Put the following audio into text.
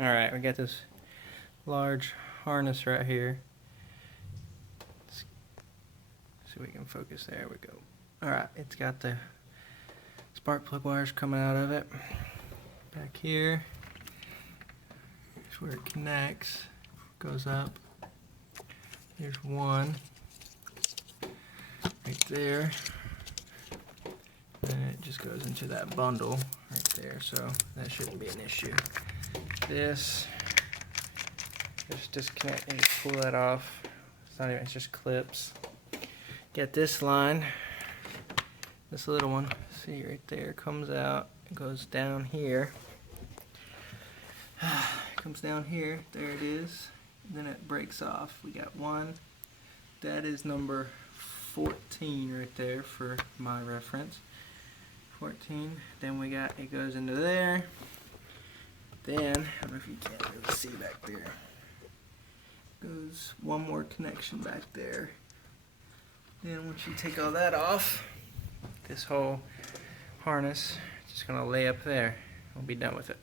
Alright, we got this large harness right here. Let's see if we can focus. There we go. Alright, it's got the spark plug wires coming out of it. Back here is where it connects. Goes up. Here's one. Right there. And it just goes into that bundle right there, so that shouldn't be an issue. This, just disconnect and just pull that off. It's not even, it's just clips. Get this line, this little one, see right there, comes out, it goes down here. It comes down here, there it is. And then it breaks off. We got one, that is number 14 right there for my reference. 14, then we got, it goes into there. Then, I don't know if you can't really see back there. Goes one more connection back there. Then once you take all that off, this whole harness is just gonna lay up there. We'll be done with it.